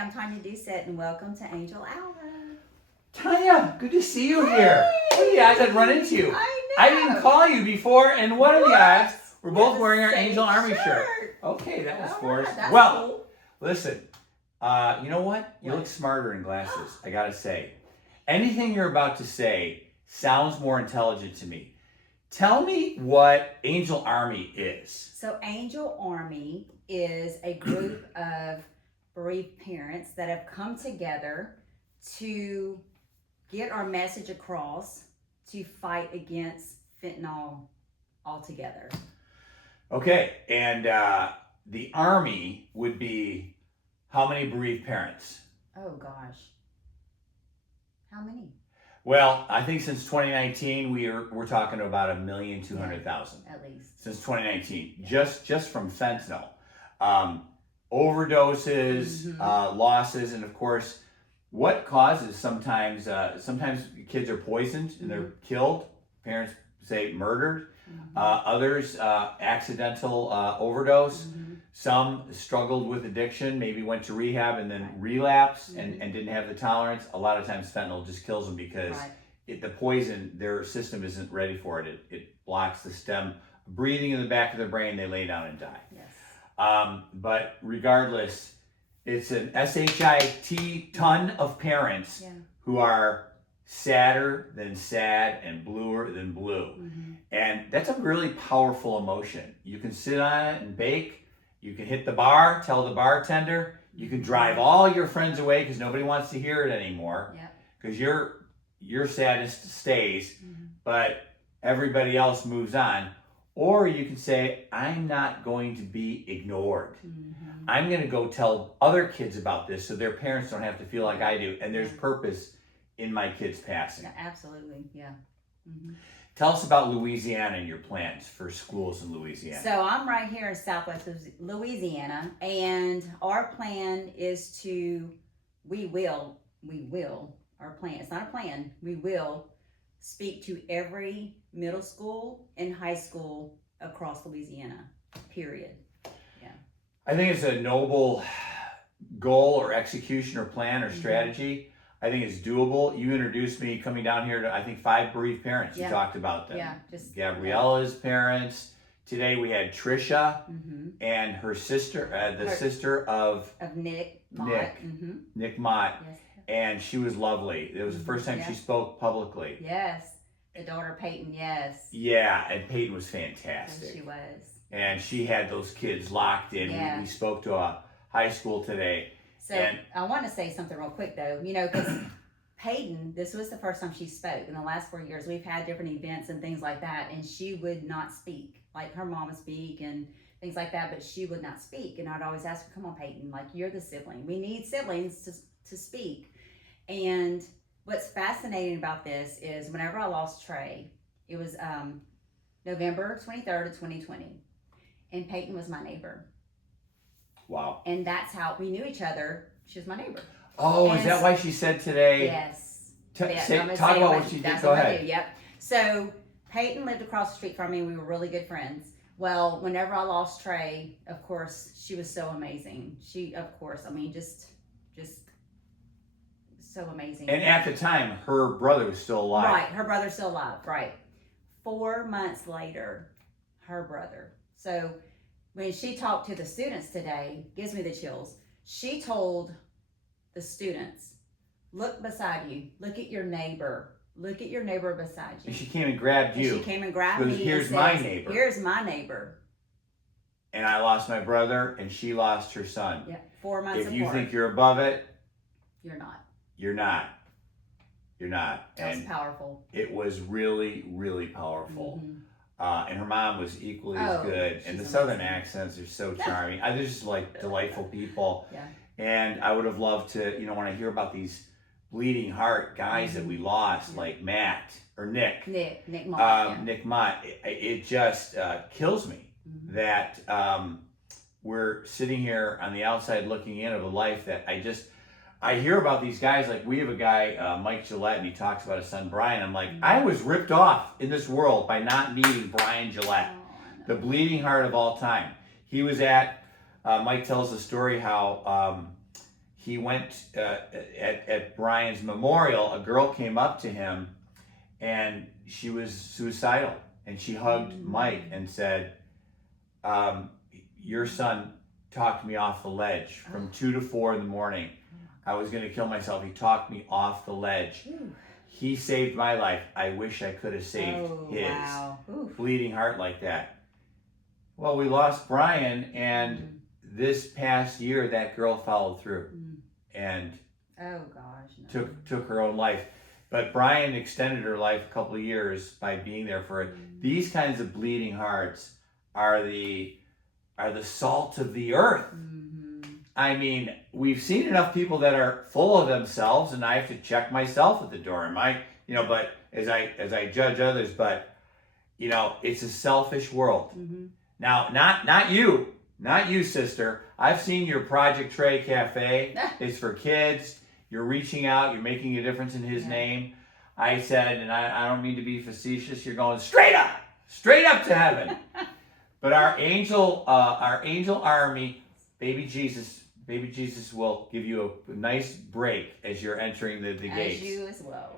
I'm Tanya Doucette, and welcome to Angel Hour. Tanya, good to see you here. What are the odds I'd run into you? I I know. didn't call you before, and what are the odds? We're both the wearing our same Angel Army shirt. shirt. Okay, that was All forced. right, that's Well, cool. listen, you know what? You What? look smarter in glasses, I gotta say. Anything you're about to say sounds more intelligent to me. Tell me what Angel Army is. So, Angel Army is a group of bereaved parents that have come together to get our message across to fight against fentanyl altogether. Okay, and the Army would be how many bereaved parents? Oh gosh. How many? Well, I think since 2019, we're talking about 1,200,000 At least. since 2019, Yeah. just from fentanyl, overdoses, losses, and of course, what causes sometimes kids are poisoned and they're killed. Parents say murdered. Others accidental overdose. Some struggled with addiction, maybe went to rehab and then relapsed and didn't have the tolerance. A lot of times fentanyl just kills them because the poison, their system isn't ready for it. It blocks the stem breathing in the back of their brain. They lay down and die. Yes. But regardless, it's an SHIT ton of parents who are sadder than sad and bluer than blue. And that's a really powerful emotion. You can sit on it and bake. You can hit the bar, tell the bartender. You can drive all your friends away because nobody wants to hear it anymore. Because your saddest stays, but everybody else moves on. Or you can say, I'm not going to be ignored. I'm going to go tell other kids about this so their parents don't have to feel like I do. And there's purpose in my kids passing. Yeah, absolutely. Yeah. Tell us about Louisiana and your plans for schools in Louisiana. So I'm right here in Southwest Louisiana, and our plan is we will, our plan, it's not a plan, we will speak to every middle school and high school across Louisiana, period. Yeah. I think it's a noble goal or execution or plan or strategy. I think it's doable. You introduced me coming down here to, I think, 5 bereaved parents. You talked about them. Yeah. Just Gabriella's parents. Today we had Trisha and her sister, sister of Nick Mott. Nick Mott. Yes. And she was lovely. It was the first time she spoke publicly. Yes. The daughter Peyton, yes. Yeah, and Peyton was fantastic. Yes, she was. And she had those kids locked in. Yeah. We spoke to a high school today. So I want to say something real quick though, because Peyton, this was the first time she spoke. In the last 4 years, we've had different events and things like that, and she would not speak. Like her mom would speak and things like that, but she would not speak. And I'd always ask her, come on, Peyton, like you're the sibling. We need siblings to speak. And what's fascinating about this is whenever I lost Trey, it was November 23rd of 2020, and Peyton was my neighbor. Wow. And that's how we knew each other. She was my neighbor. Oh, and is that why she said today? Yes. Talk about what she did. Go ahead. Yep. So Peyton lived across the street from me. We were really good friends. Well, whenever I lost Trey, of course, she was so amazing. Just so amazing. And at the time, her brother was still alive. Right. Her brother's still alive. Right. 4 months later, her brother. So when she talked to the students today, gives me the chills. She told the students, look beside you. Look at your neighbor. Look at your neighbor beside you. And she came and grabbed you. And she came and grabbed me. Here's my neighbor. Here's my neighbor. And I lost my brother, and she lost her son. Yeah, 4 months apart. If you think you're above it, you're not. You're not. You're not. That was powerful. It was really, really powerful. And her mom was equally as good. And the Southern accents are so charming. They're just like delightful people. Yeah. And I would have loved to, when I hear about these bleeding heart guys that we lost, like Matt or Nick. Nick Mott. Nick Mott. It just kills me that we're sitting here on the outside looking in of a life that I hear about these guys. Like we have a guy, Mike Gillette, and he talks about his son Brian. I'm like, I was ripped off in this world by not meeting Brian Gillette, the bleeding heart of all time. He was at, Mike tells the story how he went at Brian's memorial. A girl came up to him, and she was suicidal, and she hugged Mike and said, "Your son talked me off the ledge from 2 to 4 in the morning. I was going to kill myself. He talked me off the ledge. He saved my life. I wish I could have saved his." Wow. Bleeding heart like that. Well, we lost Brian, and this past year, that girl followed through and took her own life. But Brian extended her life a couple of years by being there for it. These kinds of bleeding hearts are the salt of the earth. I mean, we've seen enough people that are full of themselves, and I have to check myself at the door. Am I, but as I judge others, but it's a selfish world. Now, not you, sister. I've seen your Project Trey Cafe. It's for kids. You're reaching out. You're making a difference in His name. I said, and I don't mean to be facetious. You're going straight up to heaven. But our angel army, baby Jesus will give you a nice break as you're entering the gates. As you as well.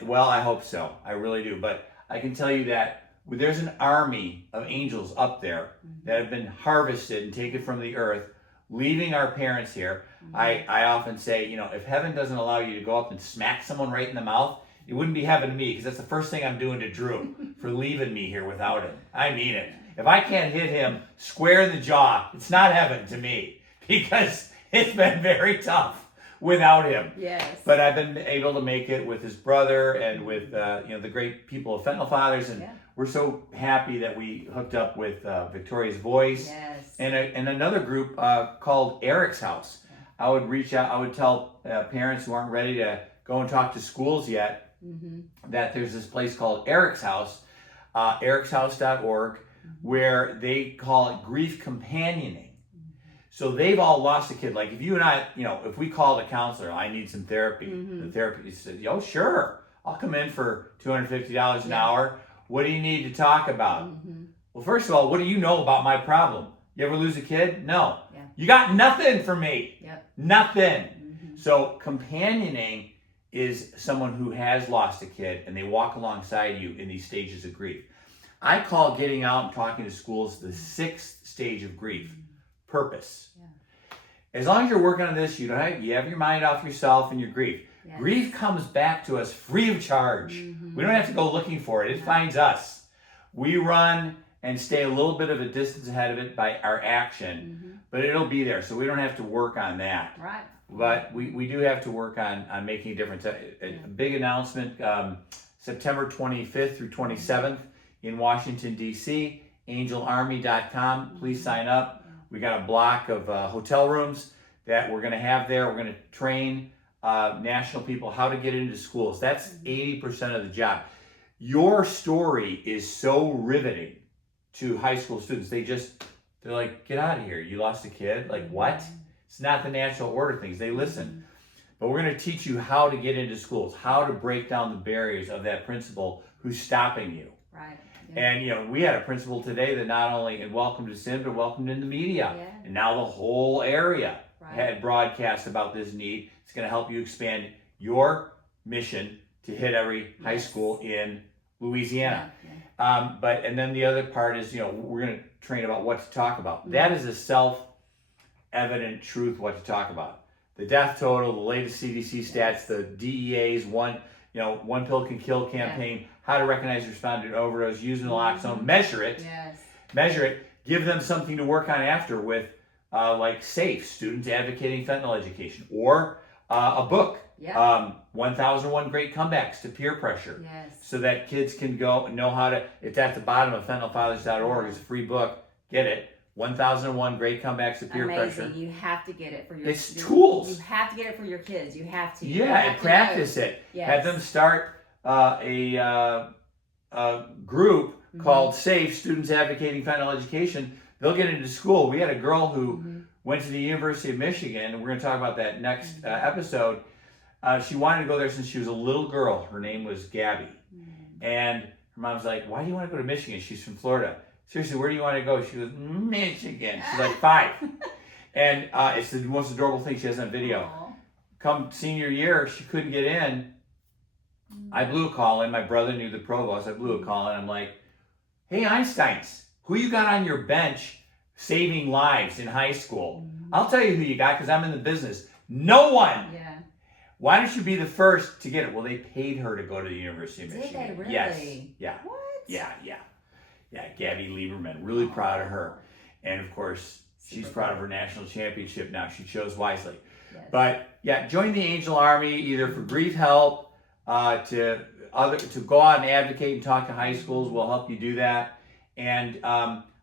Well, I hope so. I really do. But I can tell you that there's an army of angels up there that have been harvested and taken from the earth, leaving our parents here. I often say, if heaven doesn't allow you to go up and smack someone right in the mouth, it wouldn't be heaven to me, because that's the first thing I'm doing to Drew for leaving me here without him. I mean it. If I can't hit him square in the jaw, it's not heaven to me, because it's been very tough without him. Yes. But I've been able to make it with his brother and with the great people of Fentanyl Fathers, and we're so happy that we hooked up with Victoria's Voice and another group called Eric's House. I would reach out. I would tell parents who aren't ready to go and talk to schools yet that there's this place called Eric's House, ericshouse.org, where they call it grief companioning. So they've all lost a kid. Like if you and I, if we called a counselor, I need some therapy. The therapist said, "Oh, sure, I'll come in for $250 an hour. What do you need to talk about?" Well, first of all, what do you know about my problem? You ever lose a kid? No. You got nothing for me. Nothing. So companioning is someone who has lost a kid, and they walk alongside you in these stages of grief. I call getting out and talking to schools the 6th stage of grief. Purpose. As long as you're working on this, you have your mind off yourself and your grief. Grief comes back to us free of charge. We don't have to go looking for it. It finds us. We run and stay a little bit of a distance ahead of it by our action, but it'll be there. So we don't have to work on that. Right. But we do have to work on making a difference. A big announcement, September 25th through 27th in Washington, D.C., angelarmy.com. Please sign up. We got a block of hotel rooms that we're going to have there. We're going to train national people how to get into schools. That's 80% of the job. Your story is so riveting to high school students. They're like, "Get out of here. You lost a kid?" Like, what? It's not the natural order things. They listen. But we're going to teach you how to get into schools, how to break down the barriers of that principal who's stopping you. Right. And, we had a principal today that not only welcomed us in, but welcomed in the media. And now the whole area had broadcast about this need. It's going to help you expand your mission to hit every high school in Louisiana. And then the other part is, we're going to train about what to talk about. That is a self-evident truth, what to talk about. The death total, the latest CDC stats, the DEA's one pill can kill campaign, how to recognize and respond to an overdose, using naloxone, measure it, give them something to work on after with like SAFE, Students Advocating Fentanyl Education, or a book, 1001 Great Comebacks to Peer Pressure, so that kids can go and know how to, it's at the bottom of fentanylfathers.org, it's a free book, get it. 1001 Great Comebacks to Peer Pressure. You have to get it for your It's tools. You have to get it for your kids. You have to. And practice it. Have them start a group called SAFE, Students Advocating Fentanyl Education. They'll get into school. We had a girl who went to the University of Michigan, and we're going to talk about that next episode. She wanted to go there since she was a little girl. Her name was Gabby. And her mom's like, "Why do you want to go to Michigan?" She's from Florida. "Seriously, where do you want to go?" She goes, "Michigan." She's like 5. And it's the most adorable thing. She has on video. come senior year, she couldn't get in. I blew a call in. My brother knew the provost. I blew a call in. I'm like, hey, Einsteins, who you got on your bench saving lives in high school? I'll tell you who you got because I'm in the business. No one. Yeah. Why don't you be the first to get it? Well, they paid her to go to the University of Michigan. Did they really? Yes. Yeah. What? Yeah. Gabby Lieberman, really proud of her. And of course, she's proud of her national championship now. She chose wisely. Yes. But yeah, join the Angel Army either for grief help, to go out and advocate and talk to high schools. We'll help you do that. And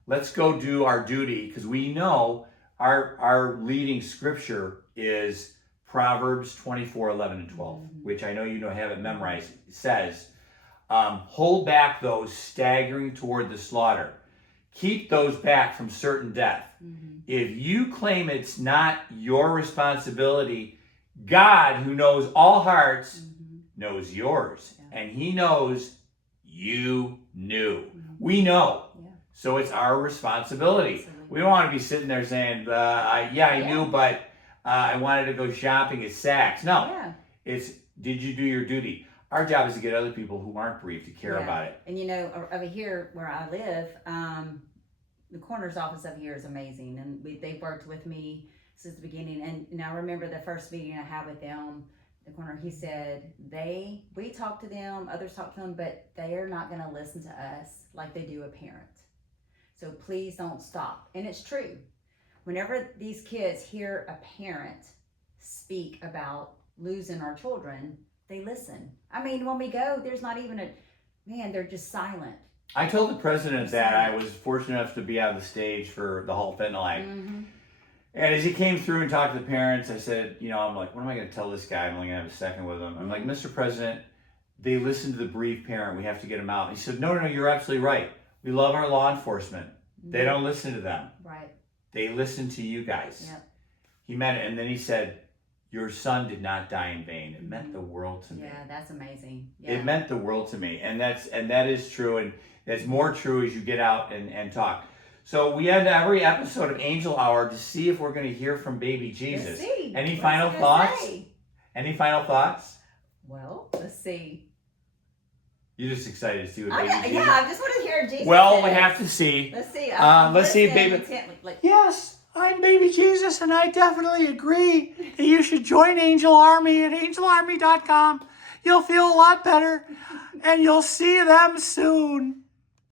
let's go do our duty, because we know our leading scripture is Proverbs 24:11 and 12, which I know you have it memorized. It says, hold back those staggering toward the slaughter. Keep those back from certain death. If you claim it's not your responsibility, God, who knows all hearts, knows yours. And he knows you knew. We know. So it's our responsibility. Absolutely. We don't want to be sitting there saying, I knew, but I wanted to go shopping at Saks. No. It's, did you do your duty? Our job is to get other people who aren't bereaved to care about it. And over here where I live, the coroner's office up here is amazing. And they've worked with me since the beginning. And I remember the first meeting I had with them, the coroner, he said, we talk to them, others talk to them, but they are not going to listen to us like they do a parent. So please don't stop. And it's true. Whenever these kids hear a parent speak about losing our children, they listen. I mean, when we go, there's not even they're just silent. I told the president that I was fortunate enough to be on the stage for the Hall of Fentanyl Act. And as he came through and talked to the parents, I said, I'm like, what am I going to tell this guy? I'm only going to have a second with him. I'm like, Mr. President, they listen to the bereaved parent. We have to get them out. He said, no, you're absolutely right. We love our law enforcement. They don't listen to them. Right. They listen to you guys. Yep. He meant it. And then he said, your son did not die in vain. It meant the world to me. Yeah, that's amazing. Yeah. It meant the world to me. And that is true. And it's more true as you get out and talk. So we end every episode of Angel Hour to see if we're going to hear from baby Jesus. Let's see. Any final thoughts? Any final thoughts? Well, let's see. You're just excited to see what baby Jesus. Yeah, I just want to hear Jesus. Well, we have to see. Let's see. Let's see, baby. Yes, I'm baby Jesus, and I definitely agree that you should join Angel Army at angelarmy.com. You'll feel a lot better, and you'll see them soon.